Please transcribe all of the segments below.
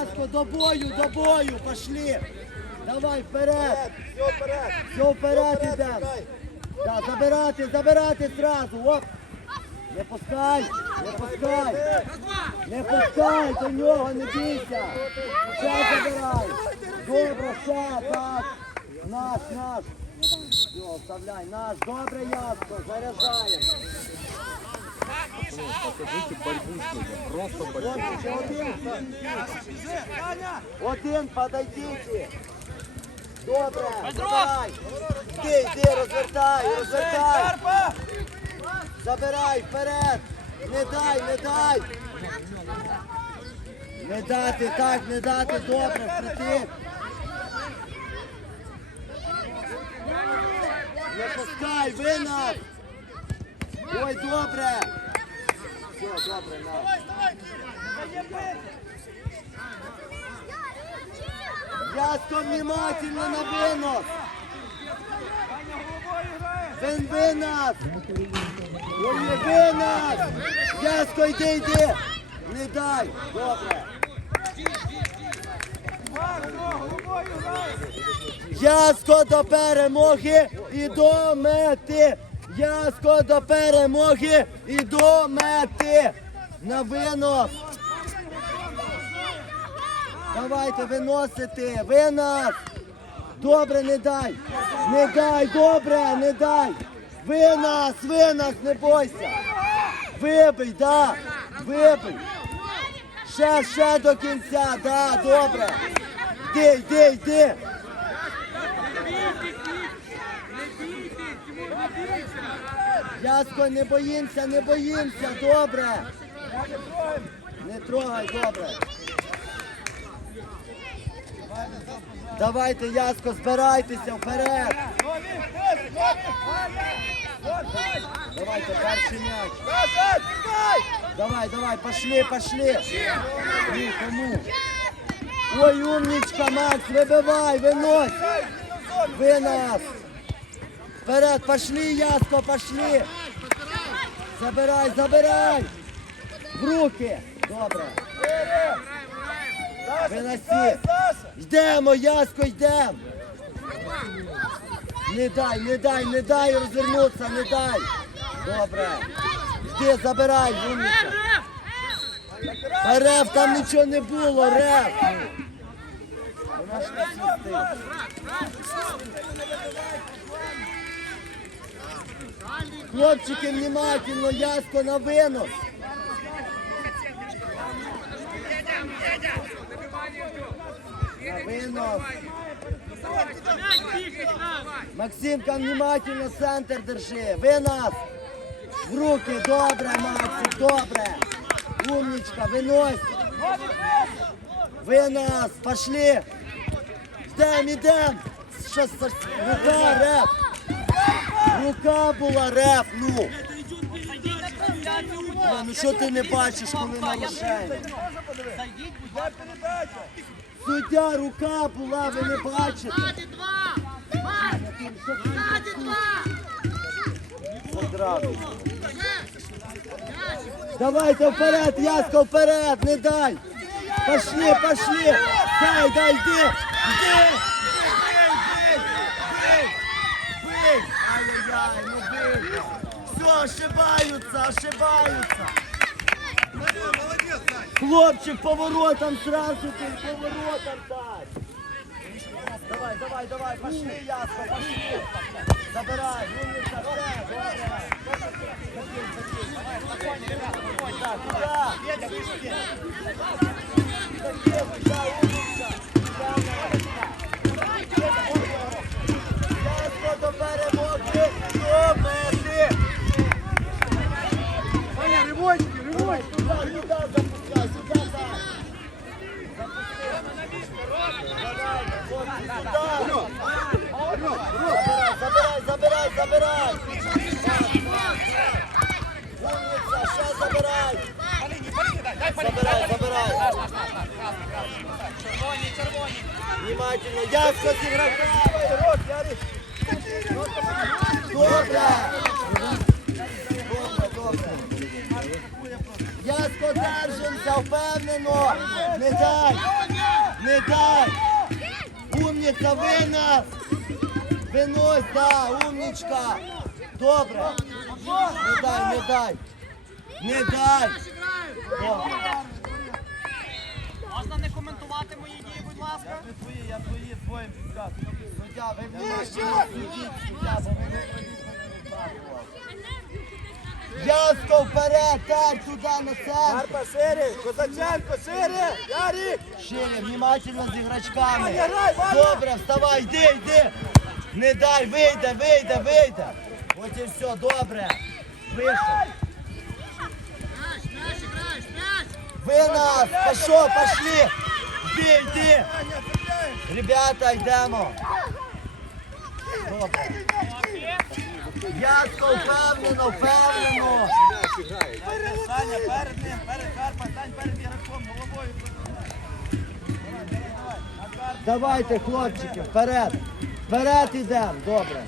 Яско, до бою, до бою, пошли. Давай вперед. Все вперед. Все вперед ідемо. Да, забирати, забирати зразу. Оп. Не пускай, не пускай. Не пускай до нього, не бійся. Ще забирай. Добре, ще, так. Наш, наш. Все, вставляй, наш. Добре, ясно, заряджаємо. Покажите борьбу сегодня, просто борьбу. Один. Подойдите. Добре, забирай. Йди, йди, розвертай, розвертай. Забирай, вперед. Не дай, не дай. Не дати, так, не дати, добре, впритик. Не пускай, ви нас. Ой, добре. Все, добре, на. Ясно, внимательно на вынос. Вин винос. Ой, винос. Ясно, йди, йди. Не дай. Добре. Яско до перемоги і до мети. Яско до перемоги і до мети. На винос. Давайте виносити, ви нас. Добре, не дай. Не дай, добре, не дай. Ви нас, ви нас, не бойся. Вибий, да. Вибий. Ще, ще до кінця, да, добре. Йди, йди, йди. Яско, не боїмося, не боїмося, добре. Не трогай, добре. Давайте, Яско, збирайтеся вперед. Давайте, перший м'яч. Давай, давай, пошли, пошли. Ні, кому? Ой, умничка, Макс, вибивай, винось. Ви нас. Вперед, пошли, Яско, пошли. Забирай, забирай. В руки. Добре. Виноси. Йдемо, Яско, йдемо. Не дай, не дай, не дай розвернутися, не дай. Добре. Йди, забирай, умниця. А реф, там нічого не було, реф. Вона ж не свистить. Хлопчики, внимательно, яско на винос. Винос. Максимка, внимательно центр держи. Ви нас. В руки, добре, Максик, добре. Умничка, винось. Ви нас, пошли. Йдем, йдем. Що реп. Рука була, реп, ну. Ну що ти не бачиш, коли нарушення? Суддя, рука була, ви не бачите. Одразу. Давайте вперед, Яско, вперед, не дай. Пошли, пошли. Дай, дай, йди. Йди. Бий, Ай-яй-яй, ну бий. Все, ошибаются, ошибаются. Хлопчик, поворотом сразу ты, поворотом дай. Давай, давай, давай, пошли, Яско, пошли. Забирай, умница, все, добре. Так, туда. Такие, туда, умница. Яско до перемоги, до мети. Ваня, ривочки, сюда, запускай, сюда. Забирай, забирай, забирай. Умница, забирай. Забирай, забирай. Внимательно, Ясно зіграй красивий. Добре. Добре. Держимося, впевнено. Не дай, не дай. Умніця, ви нас. Винось, да, умнічка. Добре. Не дай, не дай. Не дай. Добре. Можна не коментувати мої дії, будь ласка? Я твої, я твої, твоїм підказую. Суддя, ви ви не відпадку. Яско вперед, так, туди, на центр. Карпа шире, Козаченко шире, Ярик! Шире, внимательно з іграчками. Добре, вставай, йди, йди. Не дай, вийде, вийде, вийде. От і все, добре. Вийшов. Ви нас, пішов, пошли. Йди, йди. Ребята, йдемо. Добре. Ясно, впевнено, впевнено. Саня, перед ним, перед Карпа, стань перед ігроком, головою. Давайте, хлопчики, вперед. Вперед йдемо, добре.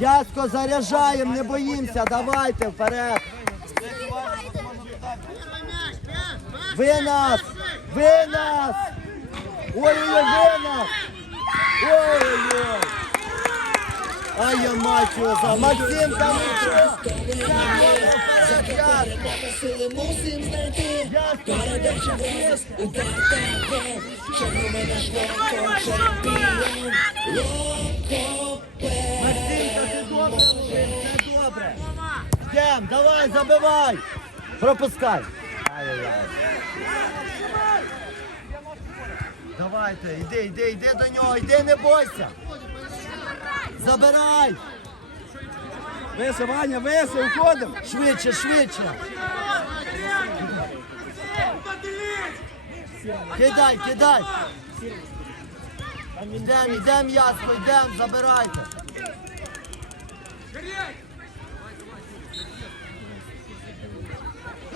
Яско заряджаємо, не боїмося, давайте вперед. Ви нас! Ви нас! Ой-ой-ой, ви нас! Ой-ой-ой! Ай, я мать його за Максим там! Максимка, ти добре робив, добре. Йдем, давай, забивай. Пропускай. Давайте, йди, йди, йди до нього, йди, не бойся. Забирай. Вище, Ваня, вище, уходимо. Швидше, швидше. Кидай, кидай. Йдем, йдем, ясно, йдем, забирайте.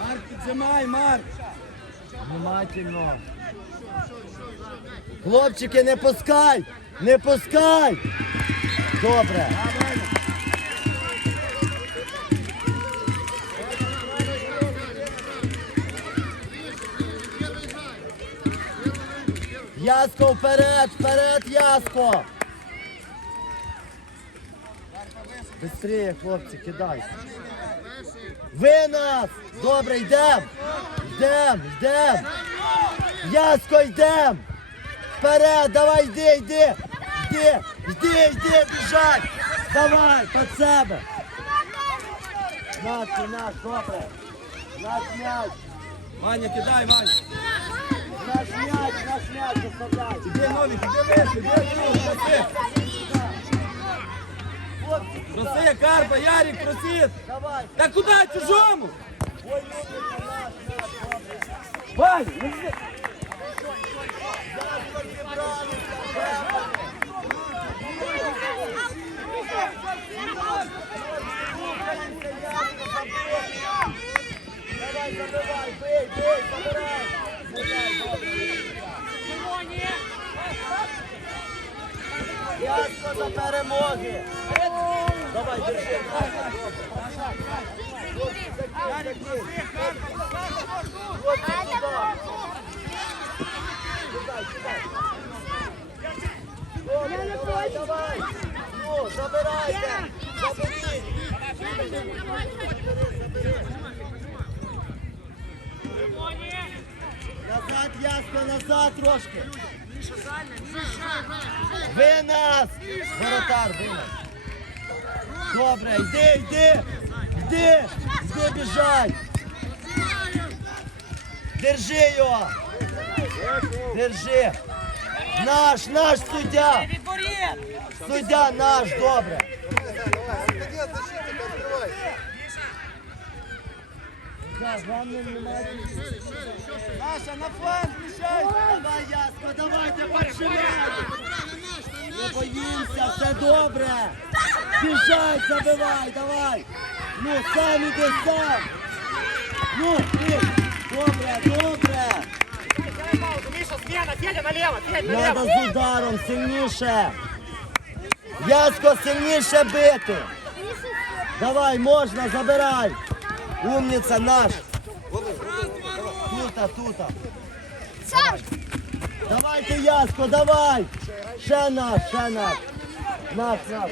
Марк, піджимай, Марк. Внимательно. Хлопчики, не пускай! Не пускай! Добре. Яско вперед, вперед, Яско! Быстрее, хлопці, кидай. Ви нас! Добре, йдем! Йдем, йдем! Яско, йдем! Вперед, давай, йди, йди! Йди, йди, йди, біжать! Давай, під себе! Наш, наш, добре! Наш м'яч! Ваня, кидай, Ваня. Наш м'яч, наш м'яч, оставляй! Іди, Новік, іди вище, іди, проси. Проси, Карпа, Ярик, просить. давай! Та куди, чужому? Ой, Любенька, наш, наш, добре! Ну зібралися, вперед! Давай, забивай, бей, бей, забирай! Забирай, добре. Ясно до перемоги! Давай, держи! Хлопці, закинь, закинь. Хлопці, туди. Кидай, кидай. Добре, давай, давай! Ну, забирайте! Заберіть! Назад, ясно, назад трошки! Ви нас! Воротар, ви нас! Добре, йди, йди! Йди! Йди, біжай! Держи його! Держи! Наш, наш суддя! Суддя наш, добре! Саша, на фланг, мішай. Давай, Яско, давайте! Не боїмося, все добре! Біжай, забивай, давай! Ну, сам іди сам! Ну, ти! Добре, добре! Миша, смена, Федя налево, Федя Треба з ударом сильніше! Яско, сильніше бити! Давай, можна, забирай! Умниця наш. Тута, тута. Давайте, Яско, давай. Ще наш, ще наш. Наш, наш.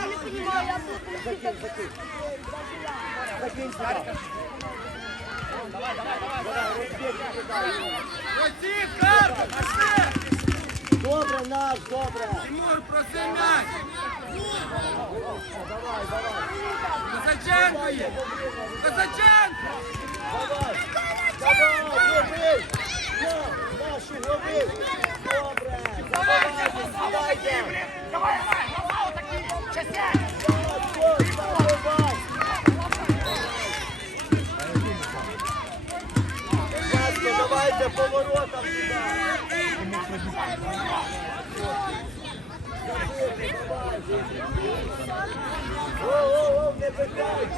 Я не понимаю, я тут. Закинь сюди. Добре, наш, добре. Тимур, проси м'яч. Козаченко є. Козаченко. Давай. Давай, роби. Я, наші, роби. Добре. Сідайте. Давай, давай, давай, отакий, чесне. Давай, давай. Ясно, давайте поворотом сюди. О-о-о, не питай.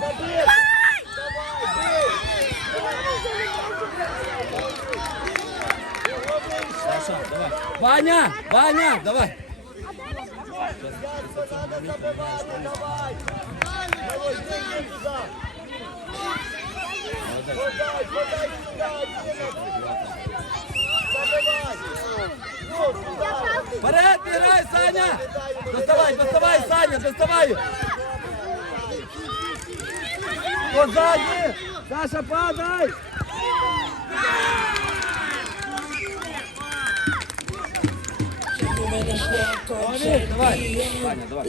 Забити. Давай, бий. Ваня, Ваня, давай. Ясно, надо забивати, давай. Давай, йди сюди. Подай, подай сюди, Забивай. Сюди. Вперед, бігай, Саня. Доставай, доставай, Саня, доставай. Позаді. Саша, падай. Давай, давай.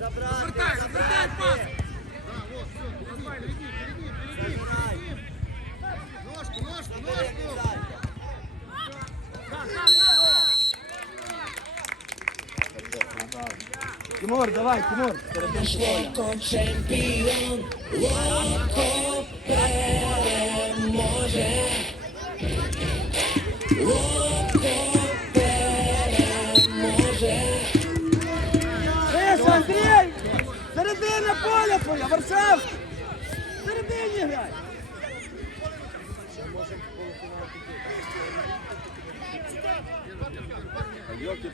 Ясно, забивай. Забирай. Даня, де ти, Даня? Карпа один середин. Добре. Давай, йдем, йдем, йдем. Забрати, забрати. Забирай. Забери, віддай. Тимур, давай, Тимур. Вище, Середина поля твоя, Варшавський! Середині грай! Забрати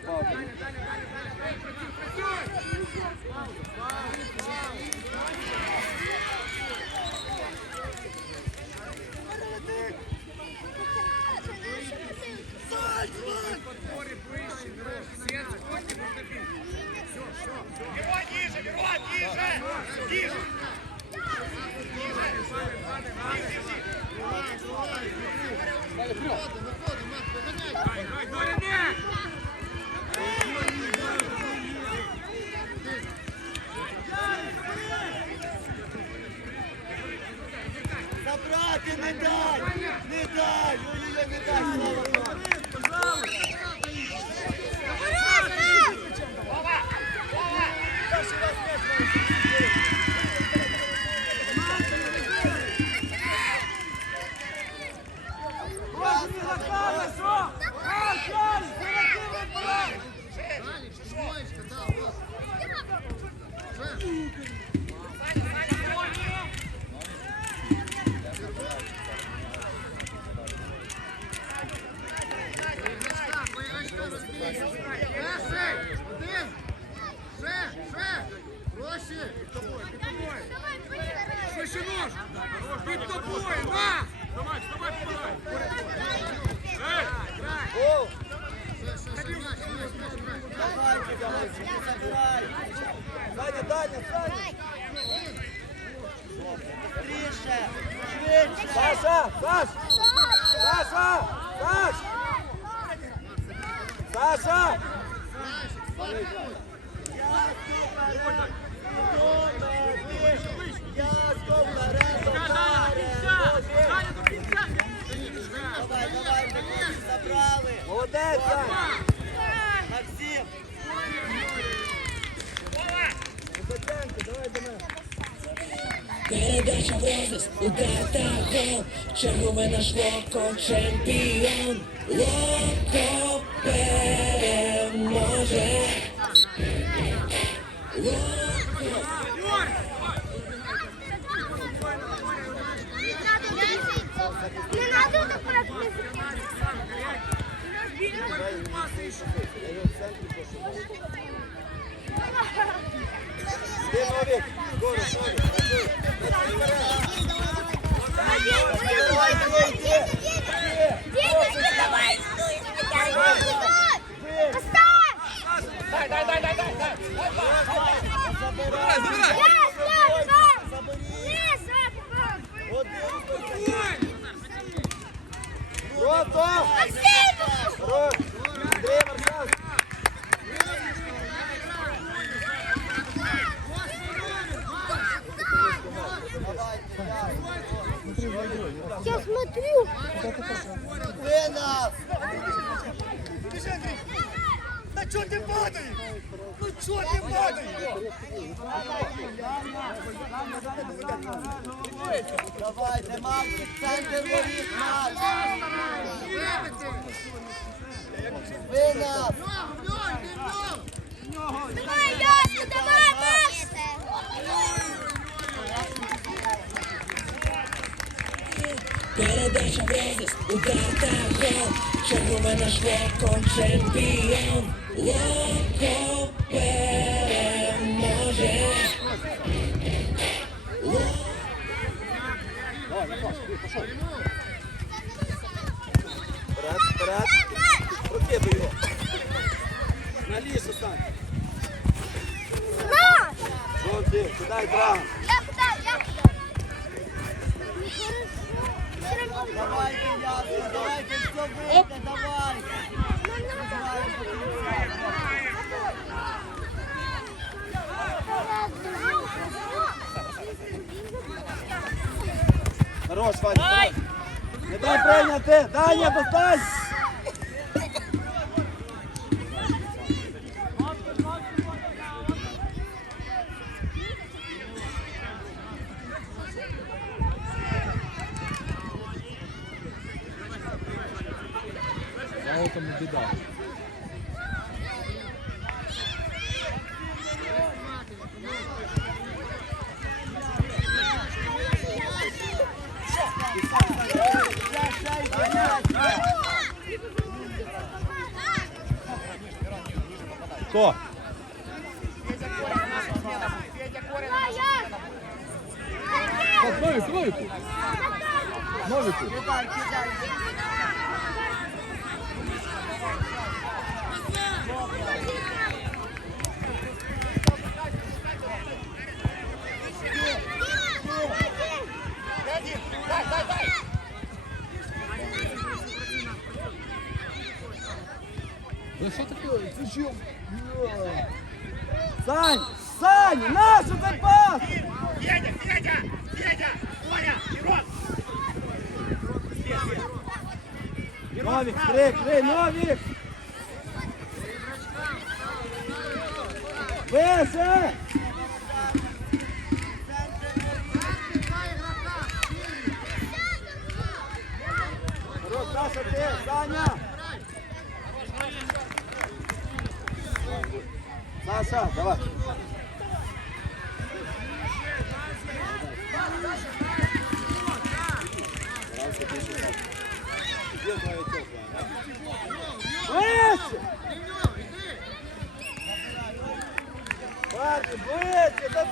В удар та гол. Чергове наш локо чемпіон. Локо переможе. Локо Не надо так Ти новик. Скоро, скоро. Дай, дай, дай, дай, дай, дай. Забирай, забирай. Один. Рото. Хорош. Андрій Маршал. Я смотрю. Ви нас. Та чого ти падаєш? Ну чого ти падаєш? Давайте, мальчик, центр воріт, Макс. Ви. Давай, Яся, давай, Макс. Передача в розис, удар та гол. Чергове наш локо чемпіон. Локо переможе. Вперед, вперед. Прокидуй його. На лісу, Сань. На! Жовті, кидай драгон. Я куда, я Давайте, ясно, давайте, все вийде, давай. Хорош, Ваня. Не дай прийняти. Даня, достань. Сто. Так, Новику, Новику. Новику. Да что такое? Ты чё? Сань! Сань! Наш цей пас! Федя, Федя, Федя, Коля, Мирон. Новик, три, три, Новик! Вище! Хорош, Саша, ти, Саня! Саша, давай. Вище! Парни, вище, до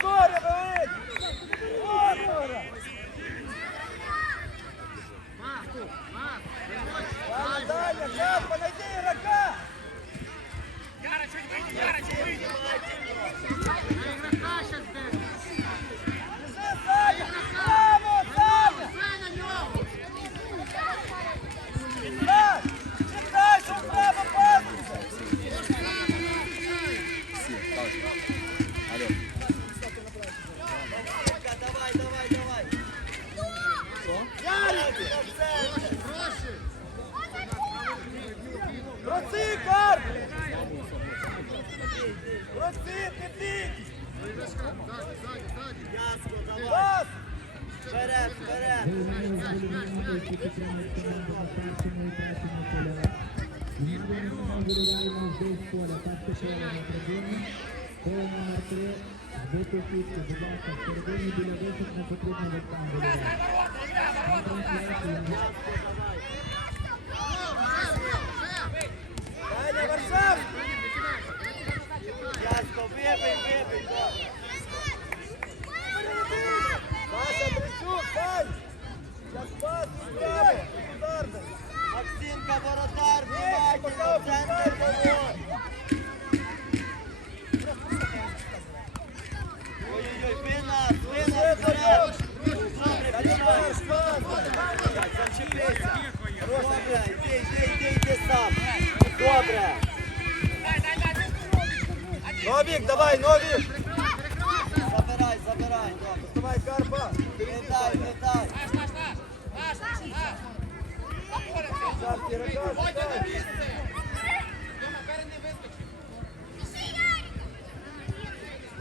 Саня,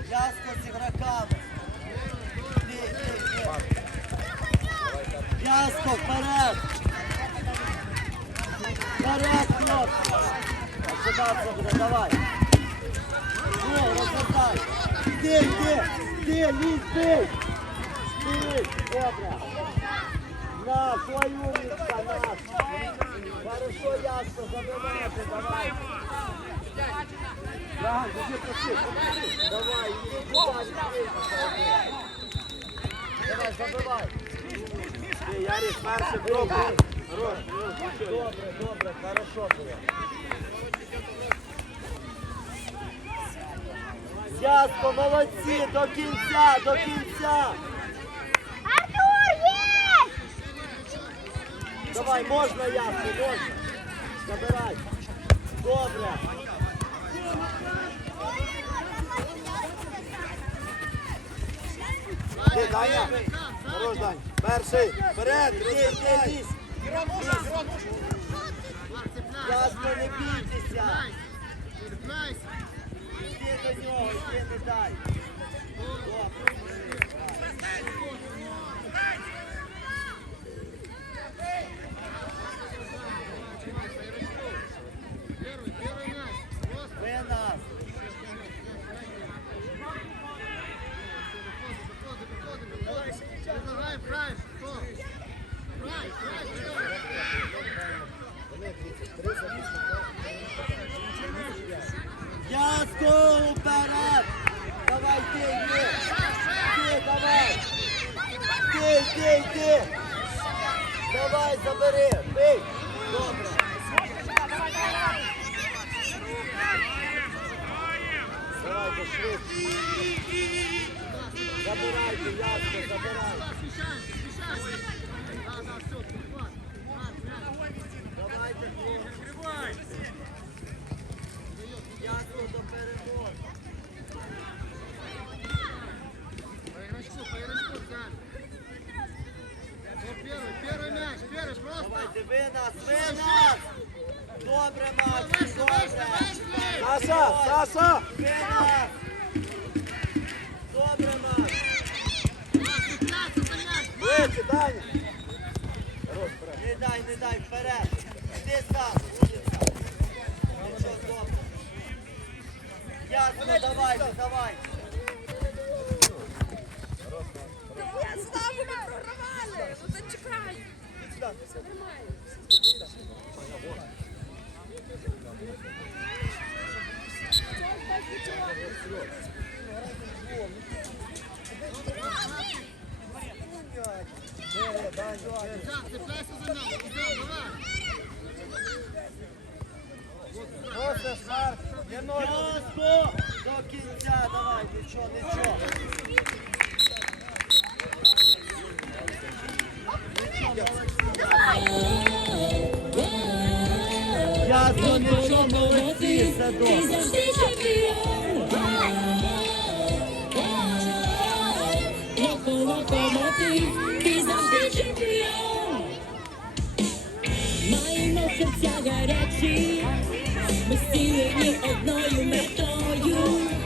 Ясно з ігроками. Вперед. Вперед, хлопці. Ожидався буде, давай. Ну, розвертай. Йди, йди, йди, лізь, бий. Бий. На, твою наш. Хорошо, ясно, забивайте, давай. Ага, держи, проси, проси. Давай, иди туда, иди. Давай, забивай. Ярик, перший пробуй! Хорош. Добре, добре, хорошо було. Ясно, молодці, до кінця, до кінця. Давай, можна, ясно, можна. Забирай. Добре. Ти, Даня! Хорош, Дань! Перший! Вперед! Іди, іди, лізь. Ясно, не бійтеся. Іди до нього, іди, не дай. Добре. До кінця, давай, нічого, нічого! класно, дівчата, молодці, садок. Ти завжди чемпіон. Локо, локомотив, ти завжди чемпіон. Маємо серця гарячі, ми стіли ні одною метою.